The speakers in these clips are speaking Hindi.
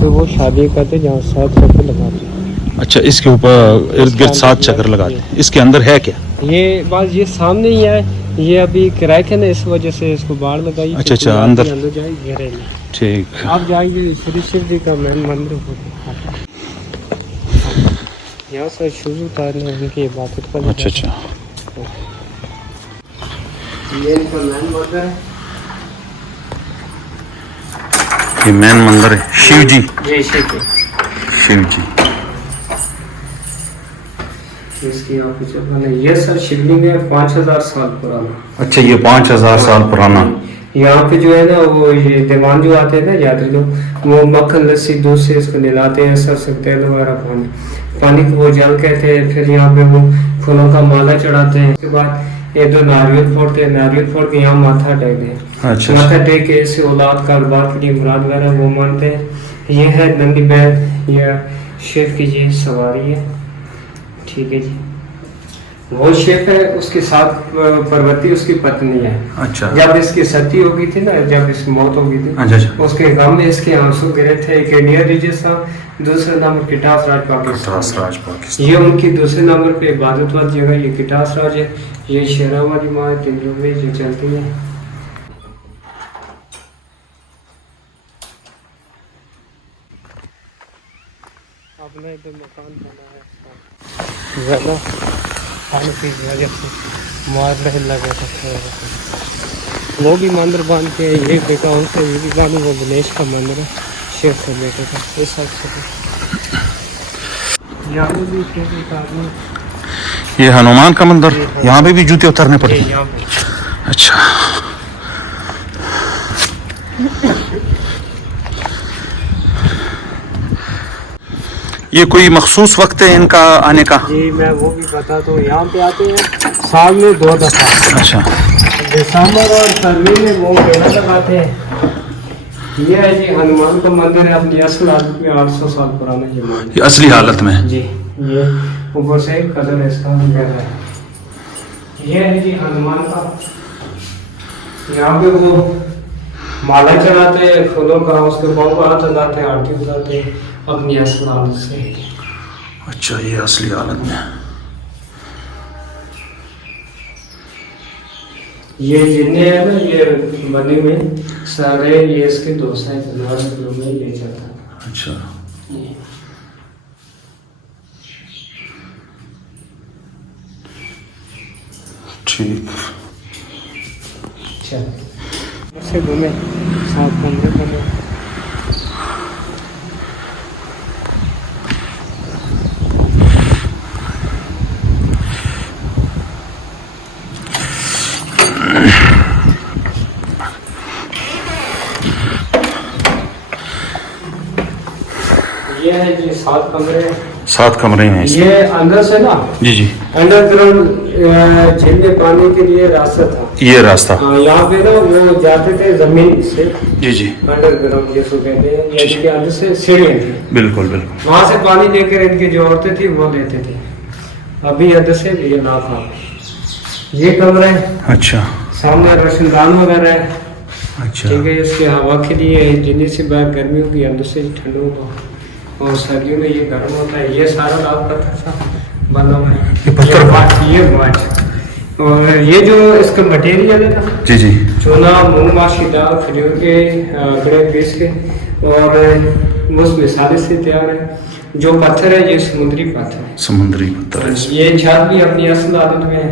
तो वो शादी करते जहाँ 7 चक्कर लगाते हैं। अच्छा, इसके ऊपर इर्द गिर्द 7 चक्कर लगाते हैं। इसके अंदर है क्या? ये बस ये सामने ही है, ये अभी किराए के ना, इस वजह से इसको बाढ़ लगाई। अच्छा अच्छा, अंदर जाए घेरे में। ठीक। आप जाइए, श्री शिव जी का मेन मंदिर यहाँ से शुरू उतारने उनकी इबादत पर। अच्छा अच्छा, ये इनका मेन मंदिर है। ये मेन मंदिर है शिव जी। जय शिव जी। शिव जी इसकी यहाँ पे चल, ये सर शिवलिंग है 5000 साल पुराना। अच्छा, ये 5000 साल पुराना। यहाँ पे जो है ना, वो ये दीवान जो आते हैं ना यात्री लोग, वो मक्खन लस्सी दूध से इसको निलाते हैं, सरसों तेल वगैरह पानी को वो जल कहते हैं। फिर यहाँ पे वो फूलों का माला चढ़ाते हैं। उसके बाद ये 2 नारियल फोड़ते हैं, नारियल फोड़ के यहाँ माथा टेकते हैं। अच्छा, माथा टेक के इससे औलाद कारोबार के लिए मुराद वगैरह वो मानते हैं। ये है नंदी बैल, ये शिव की जी सवारी है। ठीक है जी, वो शेख है, उसके साथ पार्वती उसकी पत्नी है। अच्छा, जब इसकी सती हो गई थी ना, जब इसकी मौत हो गई थी, अच्छा, उसके गम में इसके आंसू गिरे थे। एक इंडिया राजस्थान, दूसरे नंबर किटास राज पाकिस्तान। ये उनकी दूसरे नंबर पे इबादत वाली जगह ये किटास राज है। ये शेरा वाली माँ तिंदू में जो चलती है। अपना इधर मकान बना है, ज़्यादा खाने की वजह से मार रहे लगे थे। वो भी मंदिर बांध के ये देखा उनसे, ये भी बांध, वो गणेश का मंदिर है, शिव से बेटे का। इस सब से यहाँ पे भी ये हनुमान का मंदिर, यहाँ पे भी जूते उतारने पड़े। अच्छा, ये कोई मखसूस वक्त है इनका आने का? जी मैं वो भी बता दूँ, यहाँ पे आते हैं साल में 2 दफा। अच्छा, दिसंबर और फरवरी में वो मेला लगाते हैं। ये है जी हनुमान का मंदिर है, अपनी असल हालत में 800 साल पुराना ये मंदिर। ये असली हालत में जी, ये ऊपर से कलर इसका है। ये है जी हनुमान का, यहाँ पे वो माला चढ़ाते हैं फूलों का, उसके पाँव को हाथ लगाते हैं, आरती उतारते हैं अपनी असल हालत से। अच्छा, ये असली हालत में। ये जितने हैं ना ये बने हुए सारे, ये इसके दोस्त हैं, 50 किलो में ये चलता है। अच्छा, ठीक। अच्छा, ऐसे घूमे 7 कमरे बने। ये है जी 7 कमरे। 7 कमरे हैं इसमें। ये अंदर से ना, जी जी, अंडरग्राउंड झील में पानी के लिए रास्ता था। ये रास्ता यहाँ पे ना वो जाते थे जमीन से। जी जी, अंडरग्राउंड जिसको कहते हैं, ये इसके अंदर से सीढ़ियाँ थी। बिल्कुल बिल्कुल। वहाँ से पानी लेकर इनकी जो औरतें थी वो लेते थे। अभी अंदर से ये ना था। ये कमरा है। अच्छा, सामने रोशनदान वगैरह है। अच्छा, ठीक है, इसकी हवा के लिए जिन्हीं से बाहर गर्मी होगी, अंदर से ठंड होगा, और सर्दियों में ये गर्म होता है। ये सारा लाल पत्थर सा बना हुआ है, ये पत्थर ये बात। और ये जो इसका मटेरियल है ना, जी जी, चूना, मूंग माशी दाल, खजूर के गड़े पीस के और उस मिसाले से तैयार है। जो पत्थर है ये समुद्री पत्थर है। समुद्री पत्थर है। ये छत भी अपनी असल हालत में है,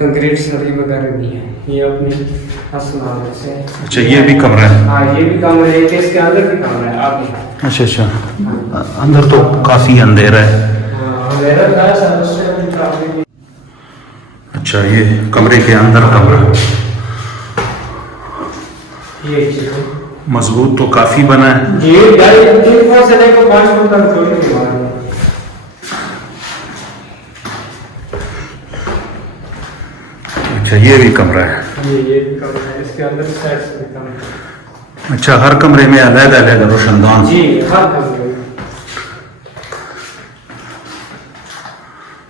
कंक्रीट सरी वगैरह भी है, ये अपनी असल हालत से। अच्छा, ये भी कमरा है? हाँ, ये भी कमरा है, इसके अंदर भी कमरा है। आप अच्छा अच्छा, अंदर तो काफी अंधेरा है। अच्छा, ये कमरे के अंदर कमरा मजबूत तो काफी बना है। ये 3 फुट से लेकर 5 फुट तक चौड़ी दीवार है। अच्छा, ये भी कमरा है। ये भी कमरा है, इसके अंदर साइड से भी कमरा है। अच्छा, हर कमरे में अलग अलग रोशनदान? जी, हर कमरे में।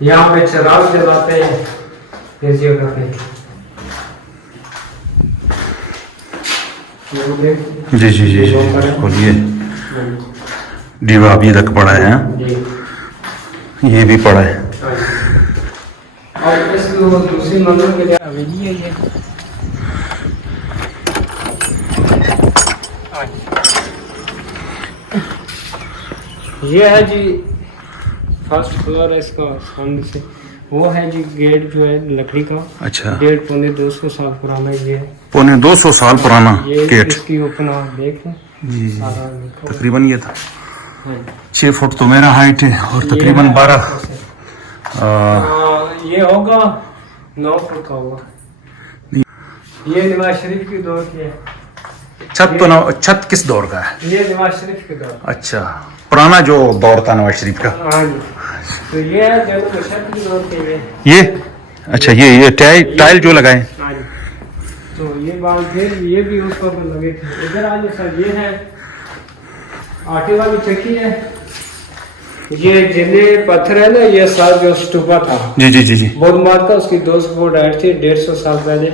यहाँ पे चिराग जलाते हैं इस जगह पे। जी जी जी, खोलिए। दीवा अभी तक पड़ा है, हाँ? जी ये भी पड़ा है। हाँ जी। और इस दूसरी मंजिल के लिए हवेली है ये। हाँ जी। ये है जी फर्स्ट फ्लोर है इसका, सामने से वो है जी गेट जो है लकड़ी का। अच्छा, 150-200 साल पुराना ये है। पौने 200 साल पुराना ये गेट। इसकी ओपन आप देख लें जी, सारा देखो। तकरीबन ये था हाँ जी। 6 फुट तो मेरा हाइट है और तकरीबन 12 ये होगा 9 फुट का होगा। ये नवाज शरीफ के दौर की है। छत तो ना, छत किस दौर का है? ये नवाज शरीफ के दौर। अच्छा, पुराना जो दौर था नवाज शरीफ का। हाँ जी। तो ये है जब मुशर्रफ के दौर के ये अच्छा, ये टाइल जो लगाए। हाँ जी। तो ये बाल थे, ये भी उस वक्त लगे थे। इधर आज सर ये है आटे वाली चक्की है। ये जितने पत्थर है ना, ये साल जो स्टूपा था जी जी जी जी। बौद्ध मत का, उसकी 200 फुट हाइट थी 150 साल पहले।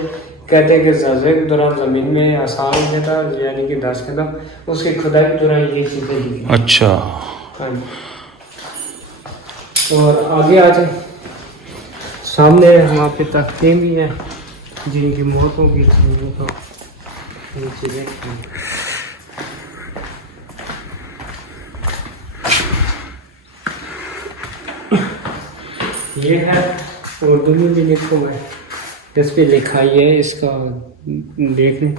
कहते हैं कि ज़लज़ले के दौरान ज़मीन में आसार हो गया था, यानी कि 10 कदम, उसकी खुदाई के दौरान ये चीज़ें दी। अच्छा, हाँ जी। और आगे आ जाए, सामने वहाँ पे तख्ते भी हैं जिनकी मौत होगी चीज़ों का नीचे देखते हैं। ये है उर्दू में भी लिखो है, इस पे लिखा ही है, इसका देख लें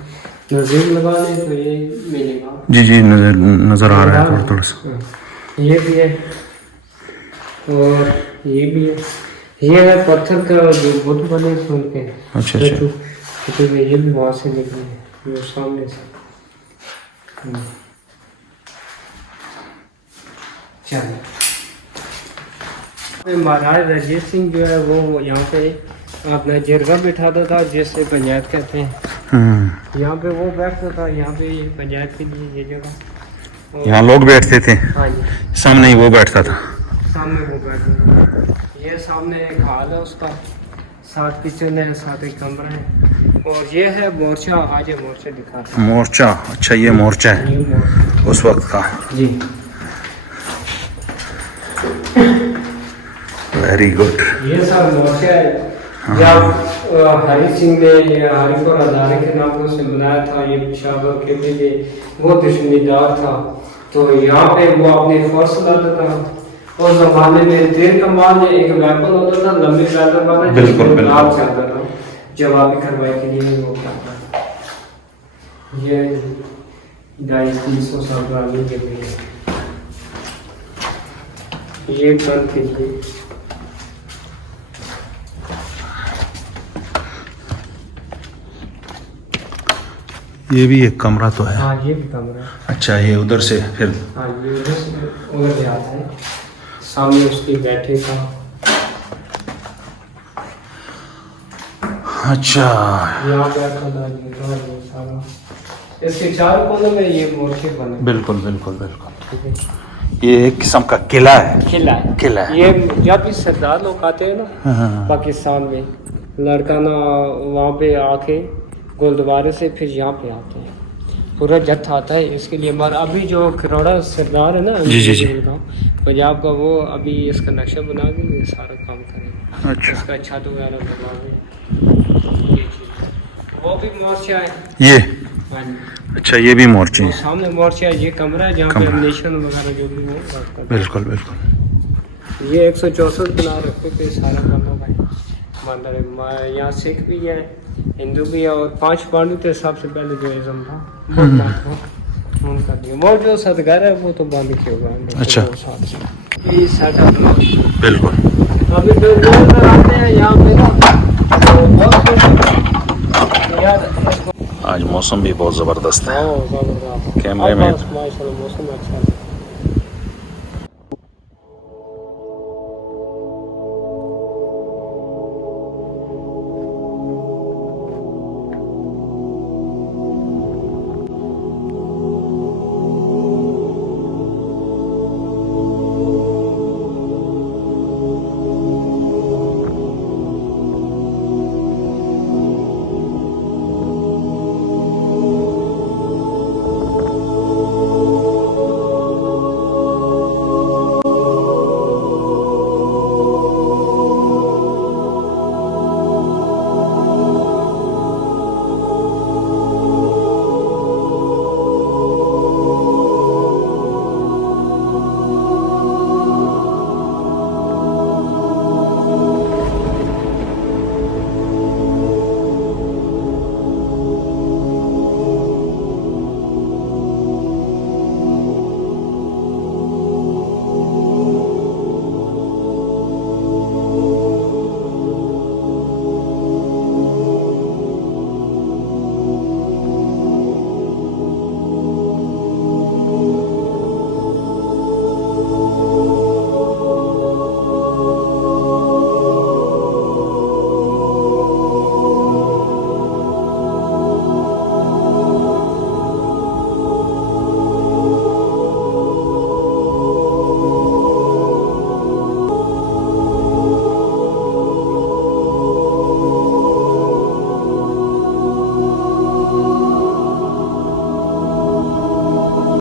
नजर लगा लें तो ये मिलेगा। जी जी, नजर आ रहा है थोड़ा सा। ये भी है और ये भी है। ये है पत्थर का जो बुत बने थे उनके। अच्छा अच्छा, तो ये भी वहाँ से निकले हैं, ये सामने से। चलिए, महाराज रंजीत सिंह जो है वो यहाँ पे अपना जिरगा बिठाता था, जिससे पंचायत कहते हैं। यहाँ पे वो बैठता था, यहाँ पे ये पंचायत के लिए ये जगह। यहाँ लोग बैठते थे। हाँ जी। सामने ही वो बैठता था। सामने वो बैठता था। ये सामने एक हाल है उसका, 7 किचन है, 7 एक कमरा है। और ये है मोर्चा। आज ये मोर्चा दिखाता है। मोर्चा, अच्छा ये मोर्चा है ये मोर्चा उस वक्त का। जी। Very good. ये सब मोर्चा है। जब हरि सिंह ने ये हरिपुर हजारे के नाम से बनाया था, ये पेशावर के लिए वो दुश्मनीदार था, तो यहाँ पे वो अपनी फोर्स लाता था। उस जमाने में तीर कमान एक वेपन होता था, लंबी पैदल वाला, बिल्कुल नाम चलता था जवाबी कार्रवाई के लिए वो करता था। ये 250-300 साल पुरानी जगह है। ये बंद थी। ये भी एक कमरा तो है। हाँ ये भी कमरा है। अच्छा, ये उधर से फिर। हाँ ये उधर से आता है, सामने उसकी बैठे का। अच्छा, यहाँ पे ये सारा, इसके चारों कोनों में ये मोर्चे बने। बिल्कुल बिल्कुल बिल्कुल। ठीक है। ये एक किस्म का किला है। किला है। किला है। ये जब भी सरदार लोग आते हैं ना हाँ। पाकिस्तान में, लड़काना वहाँ पे आके गुरुद्वारे से फिर यहाँ पे आते हैं, पूरा जत्था आता है इसके लिए। हमारा अभी जो खरोड़ा सरदार है ना जी जी जी, पंजाब का, वो अभी इसका नक्शा बना के ये सारा काम करेगा। अच्छा, इसका छत वगैरह बना के ये चीज़। वो भी मोर्चा है। ये हाँ जी। अच्छा, ये भी मोर्चे वो हैं। सामने मोर्चा है, ये कमरा है जहाँ पे कमरा। नेशन वगैरह जो भी वो करता है। बिल्कुल बिल्कुल। ये 164 बना रखते थे सारा काम भाई मंदिर है। यहाँ सिख भी है, हिंदू भी है, और 5 पांडु थे सबसे पहले जो इज़म था वो उनका दिया। वो जो सदगर है वो तो बंद किया हुआ। अच्छा। ये सादा बिल्कुल। अभी जो लोग आते हैं यहाँ पे ना, तो बहुत यार आज मौसम भी बहुत जबरदस्त है। हाँ, कैमरे में माशाल्लाह मौसम अच्छा है।